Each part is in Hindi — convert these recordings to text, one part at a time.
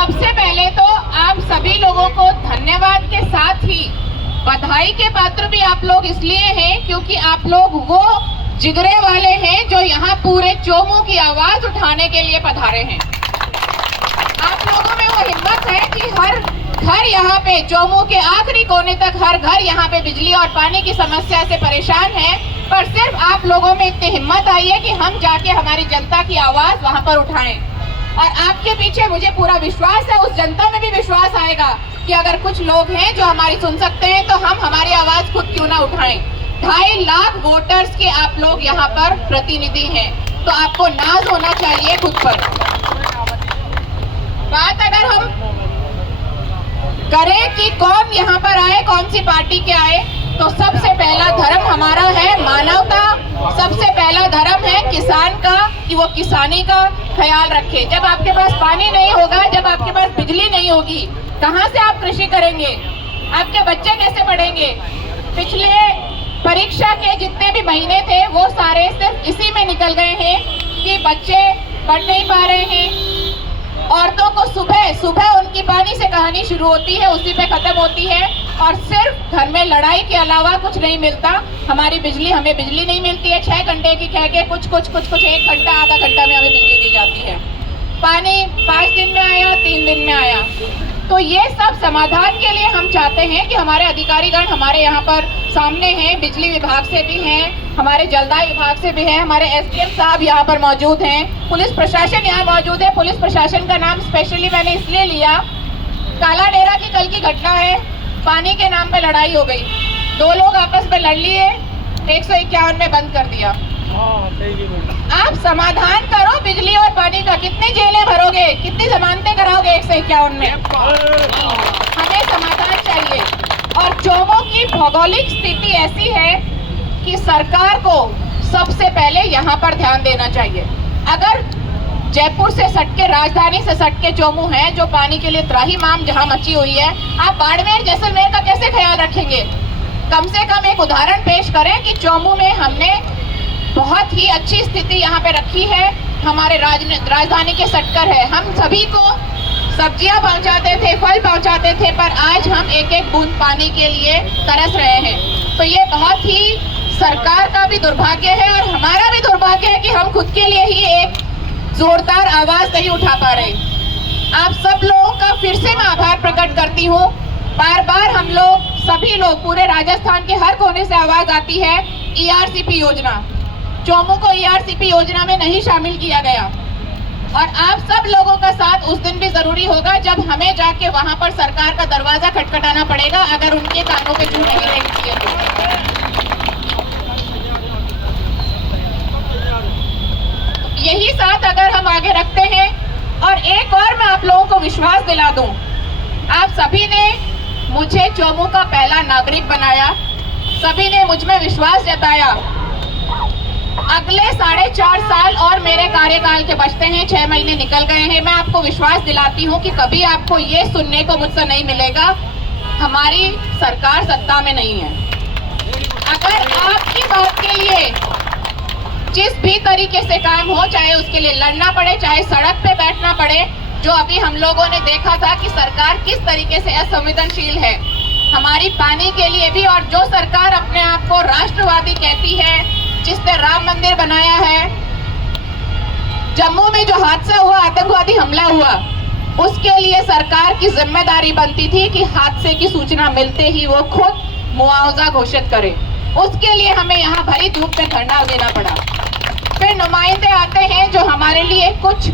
सबसे पहले तो आप सभी लोगों को धन्यवाद के साथ ही बधाई के पात्र भी आप लोग इसलिए हैं क्योंकि आप लोग वो जिगरे वाले हैं जो यहाँ पूरे चोमू की आवाज उठाने के लिए पधारे हैं। आप लोगों में वो हिम्मत है कि हर घर यहाँ पे चोमू के आखिरी कोने तक हर घर यहाँ पे बिजली और पानी की समस्या से परेशान है, पर सिर्फ आप लोगों में इतनी हिम्मत आई है कि हम जाके हमारी जनता की आवाज वहाँ पर उठाएं। और आपके पीछे मुझे पूरा विश्वास है, उस जनता में भी विश्वास आएगा कि अगर कुछ लोग हैं जो हमारी सुन सकते हैं तो हम हमारी आवाज खुद क्यों ना उठाएं। 2.5 लाख वोटर्स के आप लोग यहाँ पर प्रतिनिधि हैं, तो आपको नाज होना चाहिए खुद पर। बात अगर हम करें कि कौन यहाँ पर आए, कौन सी पार्टी के आए, तो सबसे पहला धर्म हमारा है मानवता। सबसे पहला धर्म है किसान का, कि वो किसानी का ख्याल रखे। जब आपके पास पानी नहीं होगा, जब आपके पास बिजली नहीं होगी, कहाँ से आप कृषि करेंगे? आपके बच्चे कैसे पढ़ेंगे? पिछले परीक्षा के जितने भी महीने थे वो सारे सिर्फ इसी में निकल गए हैं कि बच्चे पढ़ नहीं पा रहे हैं। औरतों को सुबह सुबह उनकी पानी से कहानी शुरू होती है, उसी पे खत्म होती है, और सिर्फ घर में लड़ाई के अलावा कुछ नहीं मिलता। हमारी बिजली, हमें बिजली नहीं मिलती है 6 घंटे की कह के, कुछ 1 घंटा आधा घंटा में हमें बिजली दी जाती है। पानी 5 दिन में आया, 3 दिन में आया। तो ये सब समाधान के लिए हम चाहते हैं कि हमारे अधिकारीगण हमारे यहाँ पर सामने हैं, बिजली विभाग से भी हैं, हमारे जलदाय विभाग से भी हैं, हमारे एसडीएम साहब यहाँ पर मौजूद हैं, पुलिस प्रशासन यहाँ मौजूद है। पुलिस प्रशासन का नाम स्पेशली मैंने इसलिए लिया, काला डेरा की कल की घटना है, पानी के नाम पे लड़ाई हो गई, 2 लोग आपस में लड़ लिए, 151 में बंद कर दिया। आप समाधान करो बिजली और पानी का। कितनी जेलें भरोगे, कितनी जमानतें कराओगे 151 में? हमें समाधान चाहिए। और चोमू की भौगोलिक स्थिति ऐसी है कि सरकार को सबसे पहले यहाँ पर ध्यान देना चाहिए। अगर जयपुर से सटके, राजधानी से सटके चोमू है, जो पानी के लिए त्राहिमाम जहाँ मची हुई है, आप बाड़मेर जैसलमेर का कैसे ख्याल रखेंगे? कम से कम एक उदाहरण पेश करें कि चोमू में हमने बहुत ही अच्छी स्थिति यहाँ पे रखी है, हमारे राजधानी के सटकर है। हम सभी को सब्जियां पहुँचाते थे, फल पहुँचाते थे, पर आज हम एक एक बूंद पानी के लिए तरस रहे हैं। तो ये बहुत ही सरकार का भी दुर्भाग्य है और हमारा भी दुर्भाग्य है कि हम खुद के लिए ही एक जोरदार आवाज नहीं उठा पा रहे। आप सब लोगों का फिर से मैं आभार प्रकट करती हूँ। बार बार हम लोग, सभी लोग, पूरे राजस्थान के हर कोने से आवाज आती है ERCP योजना। चोमू को ERCP योजना में नहीं शामिल किया गया, और आप सब लोगों का साथ उस दिन भी जरूरी होगा जब हमें जाके वहां पर सरकार का दरवाजा खटखटाना पड़ेगा, अगर उनके कानों पे जू नहीं रहेगी तो। यही साथ अगर हम आगे रखते हैं, और एक और मैं आप लोगों को विश्वास दिला दूं, आप सभी ने मुझे चोमू का पहला नागरिक बनाया, सभी ने मुझ में विश्वास जताया। अगले 4.5 साल और मेरे कार्यकाल के बचते हैं, 6 महीने निकल गए हैं। मैं आपको विश्वास दिलाती हूं कि कभी आपको ये सुनने को मुझसे नहीं मिलेगा हमारी सरकार सत्ता में नहीं है। अगर आपकी बात के लिए जिस भी तरीके से काम हो, चाहे उसके लिए लड़ना पड़े, चाहे सड़क पे बैठना पड़े, जो अभी हम लोगों ने देखा था कि सरकार किस तरीके से असंवेदनशील है हमारी पानी के लिए भी, और जो सरकार अपने आप को राष्ट्रवादी कहती है, जिसने राम मंदिर बनाया है, जम्मू में जो हादसा हुआ, आतंकवादी हमला हुआ, उसके लिए सरकार की जिम्मेदारी बनती थी कि हादसे की सूचना मिलते ही वो खुद मुआवजा घोषित करे। उसके लिए हमें यहाँ भरी धूप में धरना देना पड़ा। फिर नुमाइंदे आते हैं जो हमारे लिए कुछ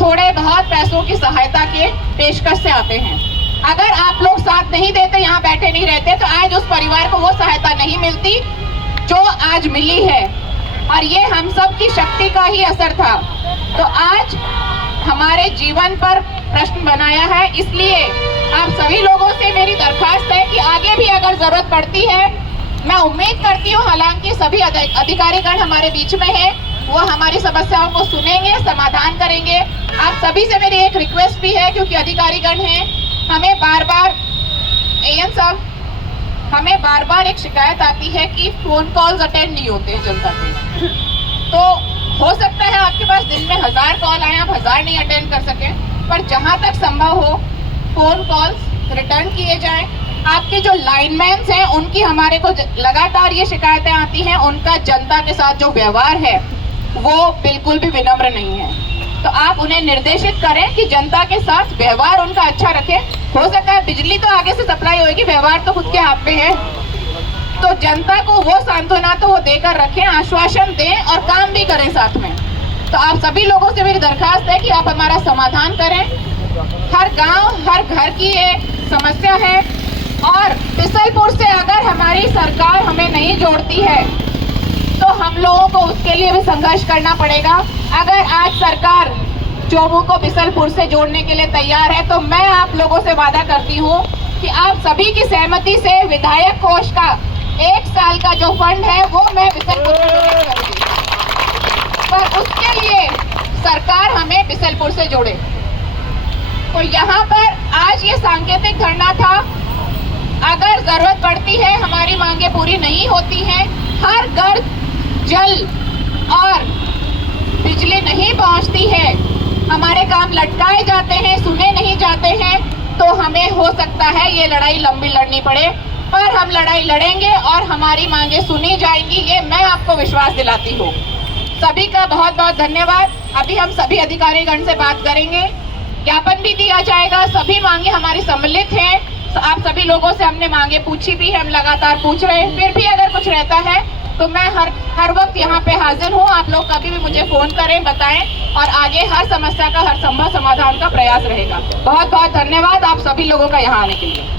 थोड़े बहुत पैसों की सहायता के पेशकश से आते हैं। अगर आप लोग साथ नहीं देते, यहाँ बैठे नहीं रहते, तो आज उस परिवार को वो सहायता नहीं मिलती जो आज मिली है, और ये हम सब की शक्ति का ही असर था। तो आज हमारे जीवन पर प्रश्न बनाया है, इसलिए आप सभी लोगों से मेरी दरखास्त है कि आगे भी अगर जरूरत पड़ती है, मैं उम्मीद करती हूँ, हालांकि सभी अधिकारीगण हमारे बीच में हैं, वो हमारी समस्याओं को सुनेंगे, समाधान करेंगे। आप सभी से मेरी एक रिक्वेस्ट भी है, क्योंकि अधिकारीगण हैं, हमें बार बार AN साहब, हमें बार बार एक शिकायत आती है कि फोन कॉल्स अटेंड नहीं होते जनता के। तो हो सकता है आपके पास दिन में 1000 कॉल आए, आप 1000 नहीं अटेंड कर सके, पर जहां तक संभव फोन कॉल्स रिटर्न किए जाएं। आपके जो लाइनमैन्स हैं उनकी हमारे को लगातार ये शिकायतें आती हैं, उनका जनता के साथ जो व्यवहार है वो बिल्कुल भी विनम्र नहीं है। तो आप उन्हें निर्देशित करें कि जनता के साथ व्यवहार उनका अच्छा रखें। हो सकता है बिजली तो आगे से सप्लाई होगी, व्यवहार तो खुद के हाथ में है। तो जनता को वो सांत्वना तो वो देकर रखें, आश्वासन दें और काम भी करें साथ में। तो आप सभी लोगों से मेरी दरखास्त है कि आप हमारा समाधान करें। हर गांव हर घर की ये समस्या है और बिसलपुर से अगर हमारी सरकार हमें नहीं जोड़ती है तो हम लोगों को उसके लिए भी संघर्ष करना पड़ेगा। अगर आज सरकार चोमू को बिसलपुर से जोड़ने के लिए तैयार है तो मैं आप लोगों से वादा करती हूँ कि आप सभी की सहमति से विधायक कोष का 1 साल का जो फंड है वो मैं बिसलपुर में डोनेट करूंगी, पर उसके लिए सरकार हमें बिसलपुर से जोड़े। तो यहाँ पर आज ये सांकेतिक धरना था। अगर जरूरत पड़ती है, हमारी मांगे पूरी नहीं होती हैं, हर घर जल और बिजली नहीं पहुंचती है, हमारे काम लटकाए जाते हैं, सुने नहीं जाते हैं, तो हमें हो सकता है ये लड़ाई लंबी लड़नी पड़े, पर हम लड़ाई लड़ेंगे और हमारी मांगे सुनी जाएंगी, ये मैं आपको विश्वास दिलाती हूँ। सभी का बहुत बहुत धन्यवाद। अभी हम सभी अधिकारीगण से बात करेंगे, ज्ञापन भी दिया जाएगा। सभी मांगे हमारी सम्मिलित हैं। आप सभी लोगों से हमने मांगे पूछी भी, हम लगातार पूछ रहे हैं। फिर भी अगर कुछ रहता है तो मैं हर वक्त यहाँ पे हाजिर हूँ। आप लोग कभी भी मुझे फोन करें, बताएं और आगे हर समस्या का हर संभव समाधान का प्रयास रहेगा। बहुत बहुत धन्यवाद आप सभी लोगों का यहाँ आने के लिए।